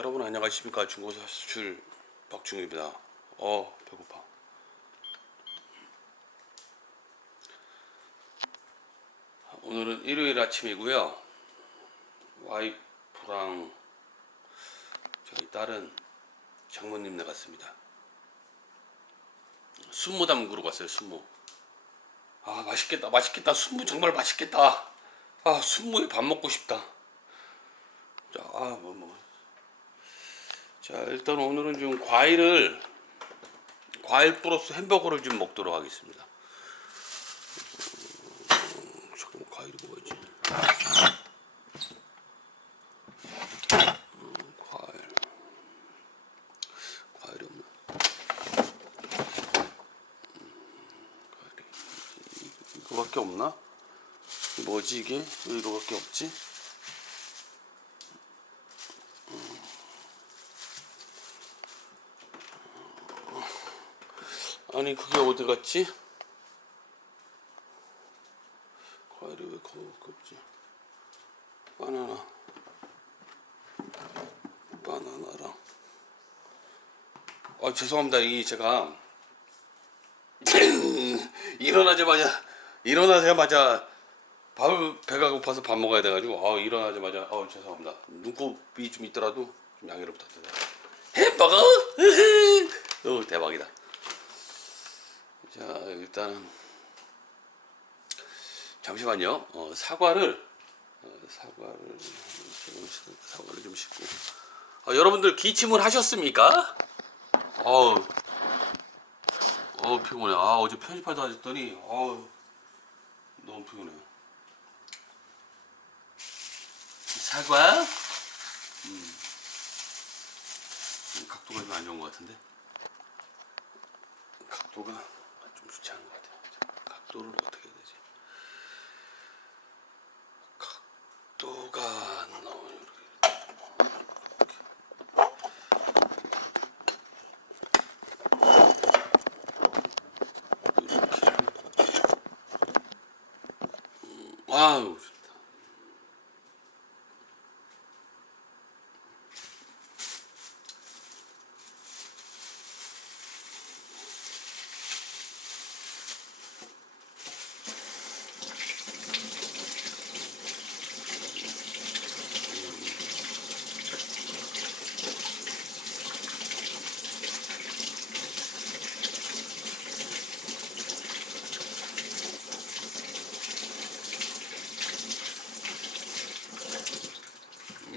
여러분 안녕하십니까 중고차 수출 박중입니다. 어 배고파. 오늘은 일요일 아침이고요. 와이프랑 저희 딸은 장모님네 갔습니다. 순무 담그러 갔어요. 순무. 아 맛있겠다, 맛있겠다. 순무 정말 맛있겠다. 아 순무에 밥 먹고 싶다. 자, 아, 뭐, 뭐. 자, 일단 오늘은 좀 과일을, 과일 플러스 햄버거를 좀 먹도록 하겠습니다. 음, 잠깐 과일이 뭐였지? 음, 과일. 과일이 없나? 음, 과일이. 이- 이거밖에 없나? 뭐지 이게? 왜 이거밖에 없지? 아니 그게 어디 갔지? 과일이 왜 거기 없지? 바나나. 바나나랑. 아 죄송합니다. 이 제가 일어나자마자 일어나자마자 밥을 배가 고파서 밥 먹어야 돼가지고 아 일어나자마자 아 죄송합니다. 눈곱이 좀 있더라도 좀 양해를 부탁드려요 햄버거! 오 대박이다 자 일단은 잠시만요. 어, 사과를 어, 사과를 좀 씻- 사과를 좀 씻고. 아, 여러분들 기침을 하셨습니까? 어우, 어 피곤해. 아 어제 편집하다 했더니 어 너무 피곤해요. 사과? 음. 각도가 좀 안 좋은 것 같은데. 각도가 좀 좋지 않은 것 같아요. 각도를 어떻게 해야 되지? 각도가 안 나와요. 이렇게. 이렇게. 음, 아유 좋다.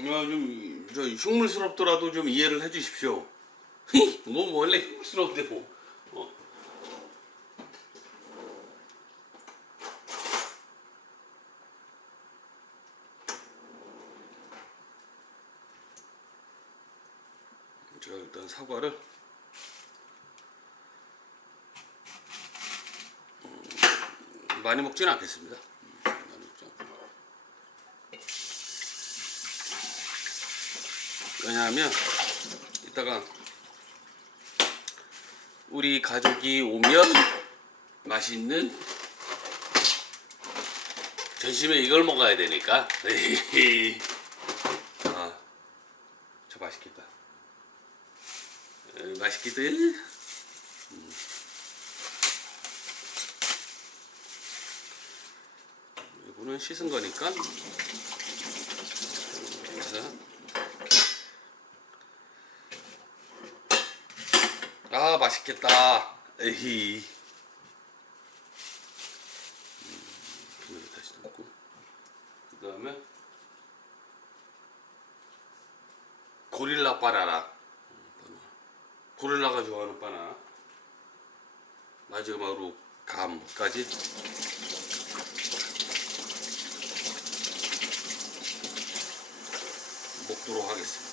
야, 좀, 저, 흉물스럽더라도 좀 이해를 해 주십시오. 뭐, 원래 흉물스러운데, 뭐. 어. 제가 일단 사과를 음, 많이 먹지는 않겠습니다. 음, 많이 먹지 않고. 왜냐하면 이따가 우리 가족이 오면 맛있는 점심에 이걸 먹어야 되니까. 아, 저 맛있겠다. 에, 맛있기들 음. 이거는 씻은 거니까 그래서 아 맛있겠다. 에히. 음, 비닐을 다시 넣고 그 다음에 고릴라 바나나. 고릴라가 좋아하는 바나나. 마지막으로 감까지. 먹도록 하겠습니다.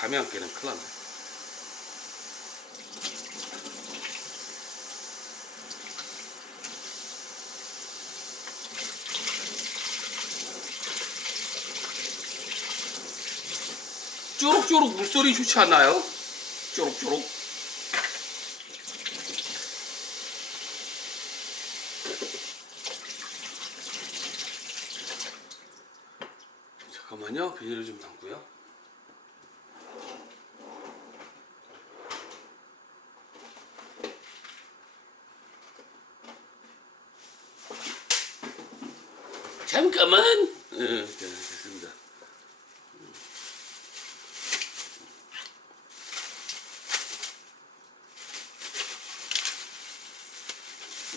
잠이 안 깨는 큰일 났네. 쪼록쪼록 물소리 좋지 않나요? 쪼록쪼록. 잠깐만요. 비닐을 좀 담고.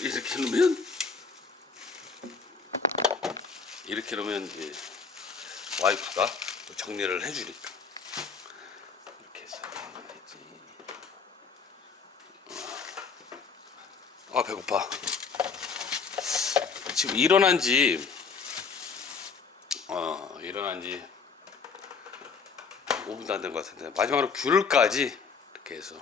이렇게 놓으면 이렇게 놓으면 이제 와이프가 또 정리를 해주니까 이렇게 해서 해야지. 아 배고파. 지금 일어난 지 어, 일어난 지 5분도 안 된 것 같은데 마지막으로 귤까지 이렇게 해서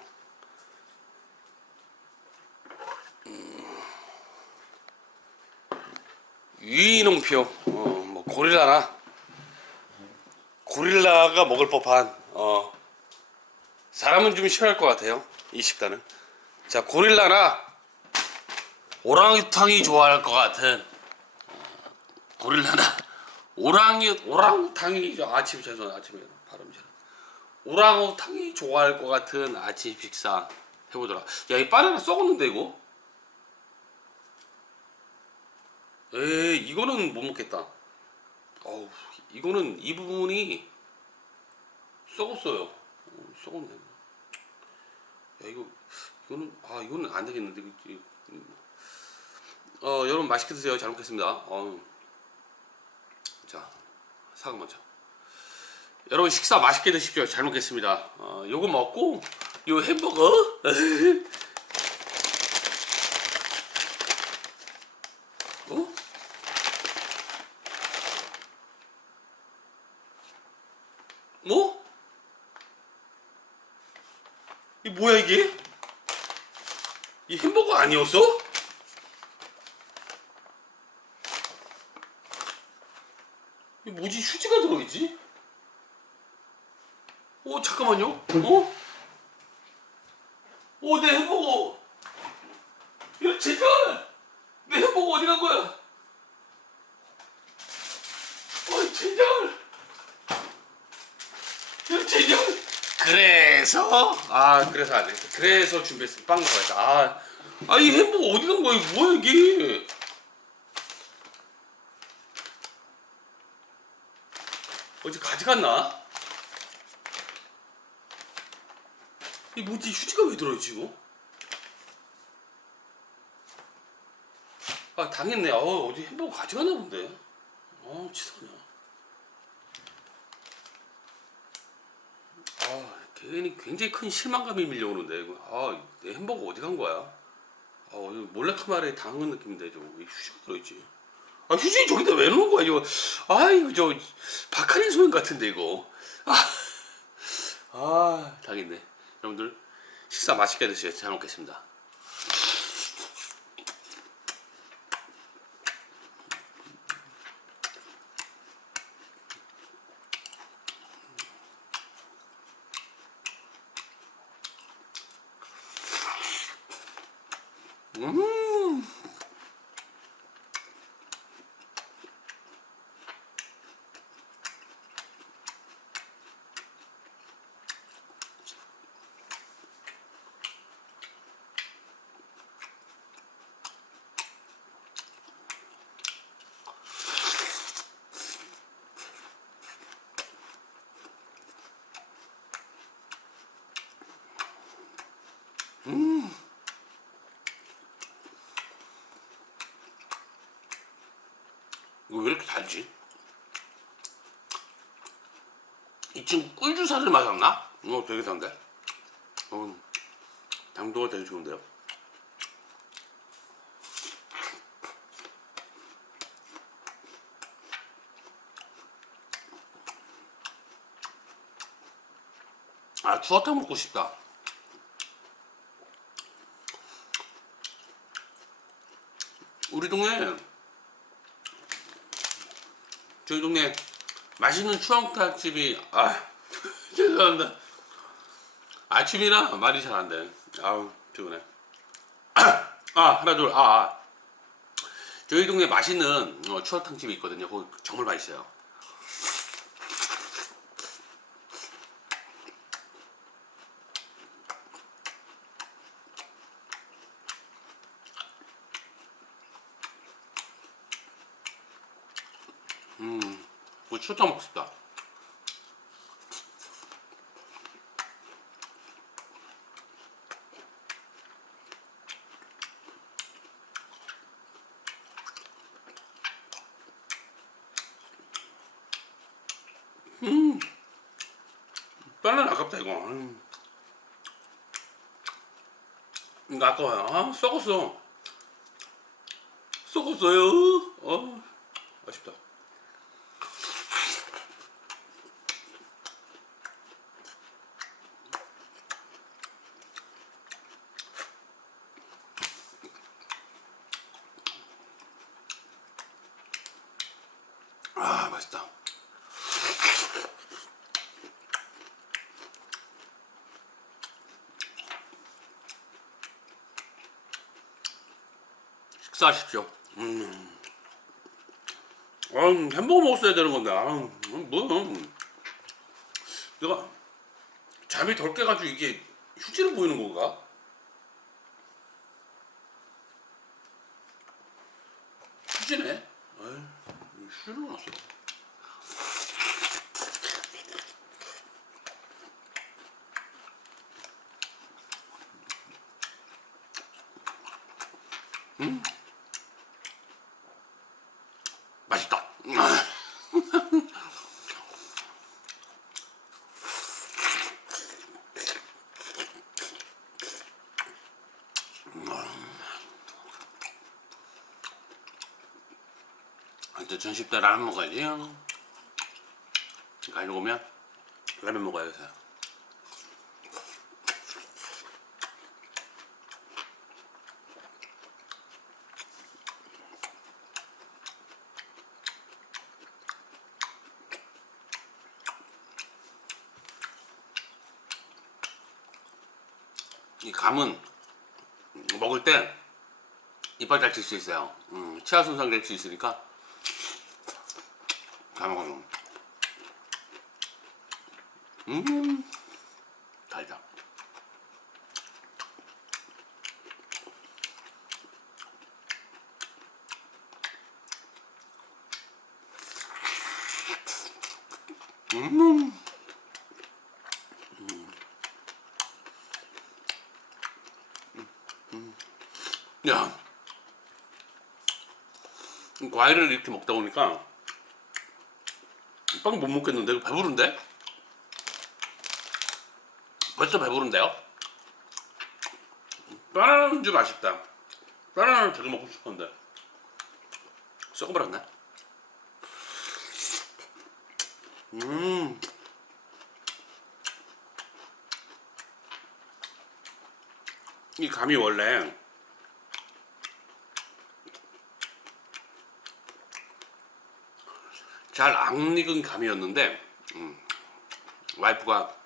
유이농표. 어, 뭐 고릴라나? 고릴라가 먹을 법한 어, 사람은 좀 싫어할 것 같아요 이 식단은. 자 고릴라나 오랑우탕이 좋아할 것 같은 어, 고릴라나 오랑이 오랑우탕이 저 아침 죄송 아침에 발음 잘 오랑우탕이 좋아할 것 같은 아침 식사 해보더라. 야이 바나나 썩었는데 이거 에이 이거는 못 먹겠다. 어우 이거는 이 부분이 썩었어요. 어, 썩었네. 야 이거 이거는 아 이거는 안 되겠는데. 어 여러분 맛있게 드세요. 잘 먹겠습니다. 어. 자 사과 먼저. 여러분 식사 맛있게 드십시오. 잘 먹겠습니다. 어 요거 먹고 요 햄버거 어? 뭐? 이 뭐야 이게? 이 햄버거 아니었어? 이 뭐지 휴지가 들어있지? 오 잠깐만요. 어? 오내 햄버거. 야 제발. 내 햄버거 어디 간 거야? 어이 젠장. 야 젠장. 그래서 아 그래서 안 돼. 그래서 준비했어 빵 먹어야지. 아, 아 이 햄버거 어디 간 거야? 이거 뭐야 이게? 어디 가져갔나? 이 뭐지 휴지가 왜 들어있지 이거? 아 당했네. 어 어디 햄버거 가져갔나 본데. 어 치사하냐. 아 괜히 굉장히 큰 실망감이 밀려오는데 이거. 아내 햄버거 어디 간 거야? 아 몰래카메라에 당한 느낌인데 저거 왜 휴지가 들어있지? 아 휴지 저기다 왜 놓은 거야 이거? 아 이거 저 박하린 소년 같은데 이거. 아, 아 당했네. 여러분들 식사 맛있게 드세요. 잘 먹겠습니다. 음. 이거 왜 이렇게 달지? 이 친구 꿀주사를 마셨나? 이거 되게 단데? 어, 당도가 되게 좋은데요? 아, 추어탕 먹고 싶다. 우리 동네 저희 동네 맛있는 추억탕 집이 아 죄송합니다. 아침이라 말이 잘 안 돼. 아우 피곤해. 아 하나 둘 아 아. 저희 동네 맛있는 어, 추어탕 집이 있거든요. 거기 정말 맛있어요 초장 먹고 싶다. 음, 바나나 아깝다 이거. 음. 이거 아까워요. 아, 썩었어. 썩었어요. 어, 아쉽다. 아, 맛있다. 식사하십시오. 음. 아, 햄버거 먹었어야 되는 건데. 아, 음, 뭐. 내가 잠이 덜 깨가지고 이게 휴지로 보이는 건가? 휴지네? 아이, 휴지로 놨어. 맛 2010대 라면 먹어야지. 가지고 오면 라면 먹어야 돼요. 이 감은 먹을 때 이빨 다칠 수 있어요. 음, 치아 손상 될 수 있으니까 다 먹어요. 음, 달다. 음, 야, 과일을 이렇게 먹다 보니까 빵 못 먹겠는데 배부른데? 벌써 배부른데요? 바나나는 좀 아쉽다. 바나나는 되게 먹고 싶었는데 썩어버렸네. 음. 이 감이 원래 잘 안 익은 감이었는데 음, 와이프가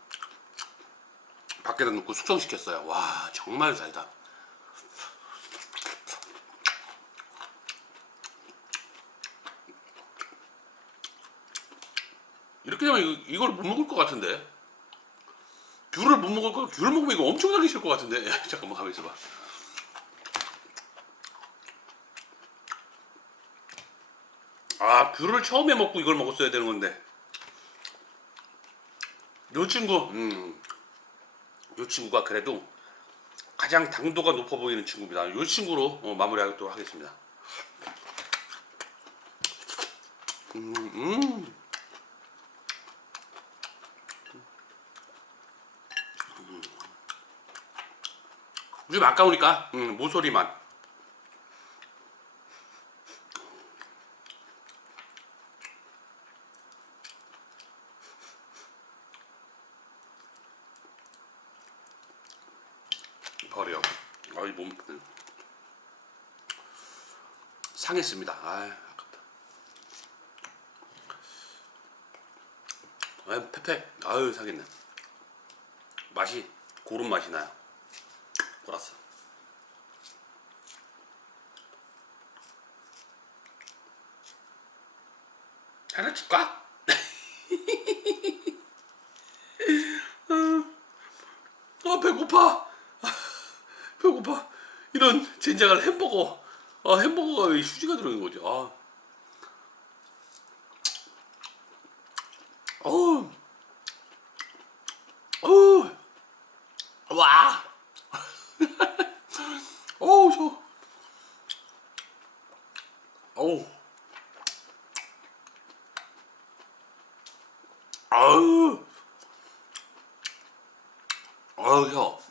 밖에다 놓고 숙성시켰어요. 와 정말 달다. 이렇게 되면 이걸 못 먹을 것 같은데 귤을 못 먹을 거 귤을 먹으면 이거 엄청나게 싫을 것 같은데 야, 잠깐만 가만 있어봐. 아 귤을 처음에 먹고 이걸 먹었어야 되는 건데. 요 친구. 음, 요 친구가 그래도 가장 당도가 높아 보이는 친구입니다. 요 친구로 어, 마무리하도록 하겠습니다. 음, 음. 좀 아까우니까 음, 모서리만 버려. 아이 몸 상 했습니다. 아 아깝다. 아 페페. 아유 상했네. 맛이 고른 맛이 나요. 골았어. 하나 줄까? 아 배고파. 배고파. 이런 젠장할 햄버거. 아 햄버거가 왜 휴지가 들어있는 거지? 아. 어우, 어우, 와, 어우, 저, 어우, 아우, 아우, 혀.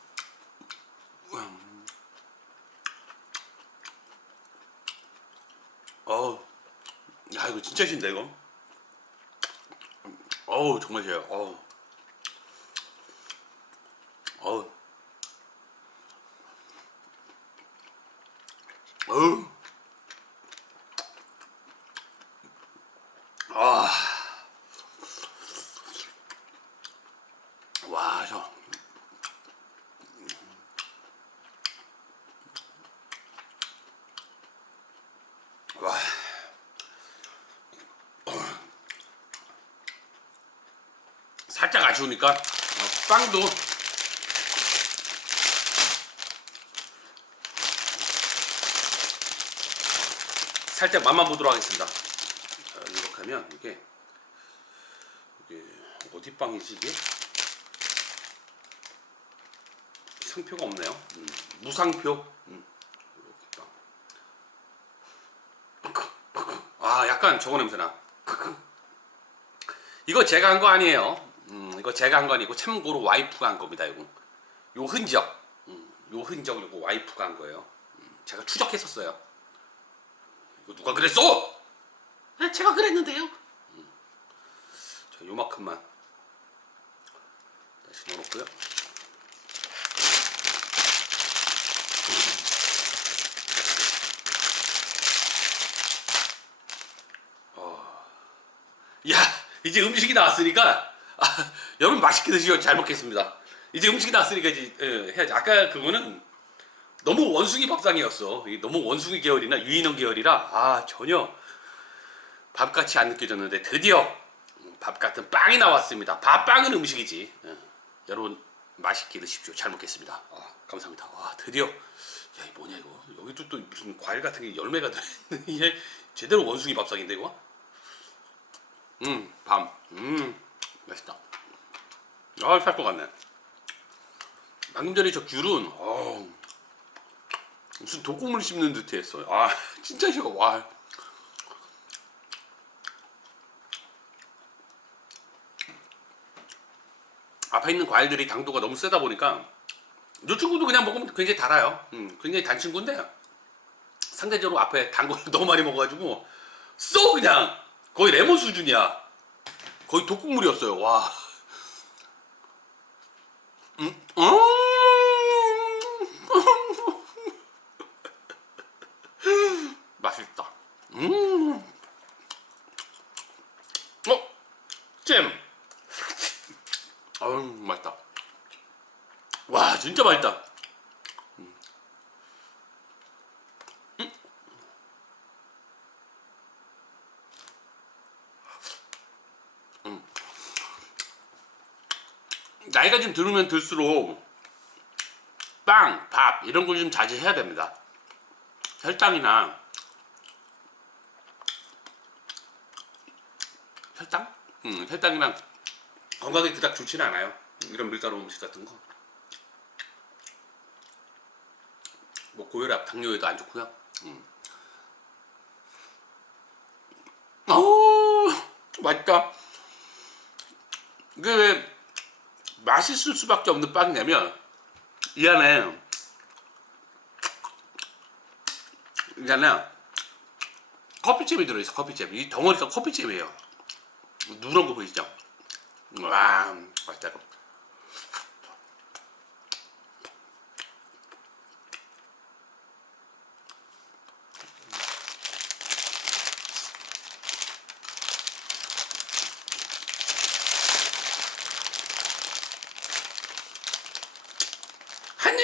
어우, 야, 이거 진짜 신다, 이거. 어우, 정말 싫어요. 어우. 어우. 어우. 아. 와, 저. 와. 살짝 아쉬우니까 어, 빵도 살짝 맛만 보도록 하겠습니다. 어, 이렇게 하면 이게 이게 어디 빵이지 이게 상표가 없네요. 음, 무상표. 음. 아 약간 저거 냄새나. 이거 제가 한 거 아니에요. 음, 이거 제가 한거 아니고 참고로 와이프가 한 겁니다. 이거 요 흔적, 음, 요 흔적 이거 와이프가 한 거예요. 음, 제가 추적했었어요. 이거 누가 그랬어? 네, 제가 그랬는데요. 음, 자, 요만큼만 다시 넣어놓고요. 야 이제 음식이 나왔으니까 아, 여러분 맛있게 드시고 잘 먹겠습니다. 이제 음식이 나왔으니까 이제 예, 해야지. 아까 그거는 너무 원숭이 밥상이었어. 이 너무 원숭이 계열이나 유인원 계열이라 아 전혀 밥같이 안 느껴졌는데 드디어 음, 밥 같은 빵이 나왔습니다. 밥빵은 음식이지. 예. 여러분 맛있게 드십시오. 잘 먹겠습니다. 아, 감사합니다. 와 드디어 야 이 뭐냐 이거 여기도 또 무슨 과일 같은 게 열매가 들어있는 이게 제대로 원숭이 밥상인데 이거. 음, 밤. 음, 맛있다. 아, 살것 같네. 방금 전에 저 귤은, 어 무슨 독국물 씹는 듯 했어요. 아, 진짜 싫어. 와. 앞에 있는 과일들이 당도가 너무 세다 보니까, 이 친구도 그냥 먹으면 굉장히 달아요. 음, 굉장히 단 친구인데, 상대적으로 앞에 단 걸 너무 많이 먹어가지고, 쏘! 그냥! 거의 레몬 수준이야. 거의 독국물이었어요. 와. 음, 음. 맛있다. 음. 어, 잼. 아유, 맛있다. 와, 진짜 맛있다. 나이가 좀 들으면 들수록 빵, 밥 이런 걸 좀 자제해야 됩니다. 혈당이나 혈당? 음, 혈당이랑 건강에 그닥 좋지는 않아요. 이런 밀가루 음식 같은 거. 뭐 고혈압, 당뇨에도 안 좋고요. 음. 어, 맛있다. 이게 왜 맛있을 수밖에 없는 빵이냐면 이 안에 이 안에 커피잼이 들어있어 커피잼. 이 덩어리가 커피잼이에요. 누런 거 보이시죠? 와 맛있다 이거. 한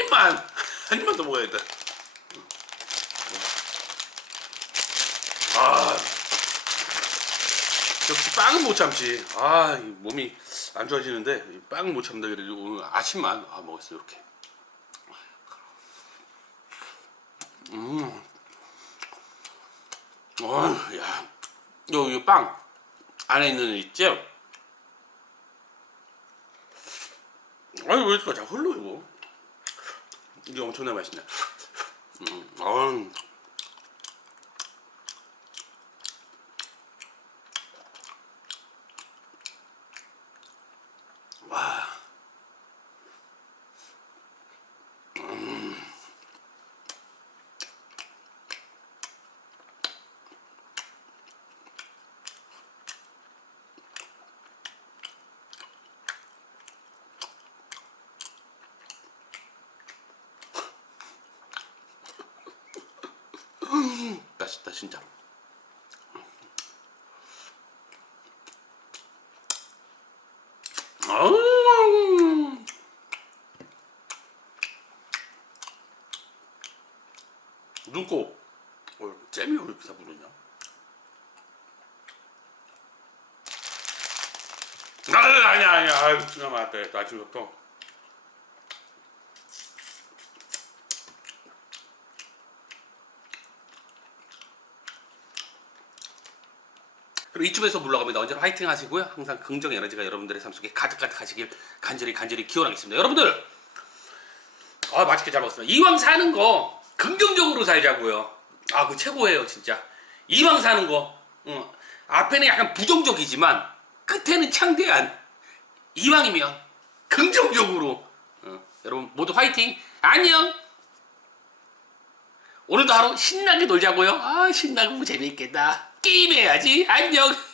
입만 먹어야 돼. 아 역시 빵은 못 참지. 아이 몸이 안 좋아지는데 이 빵은 못 참다 그래가지고 오늘 아침만 아 먹었어요 이렇게. 음. 어, 야, 요, 요빵 안에 있는 거 있죠? 아니 왜 이렇게 잘 흘러 이거? 이게 엄청나게 맛있네. 음, 아, 와. 맛있다 진짜로. 눈곱. 어, 잼이 왜 이렇게 다 부르냐? 아, 아니야, 아니야. 아유, 지나 맞다. 아침부터. 그리고 이쯤에서 물러갑니다. 언제나 화이팅 하시고요. 항상 긍정 에너지가 여러분들의 삶 속에 가득가득 하시길 간절히 간절히 기원하겠습니다. 여러분들, 아 맛있게 잘 먹었습니다. 이왕 사는 거 긍정적으로 살자고요. 아, 그 최고예요, 진짜. 이왕 사는 거, 응. 앞에는 약간 부정적이지만 끝에는 창대한 이왕이면 긍정적으로. 어, 여러분 모두 화이팅. 안녕. 오늘도 하루 신나게 놀자고요. 아 신나고 재미있겠다. 게임해야지. 안녕.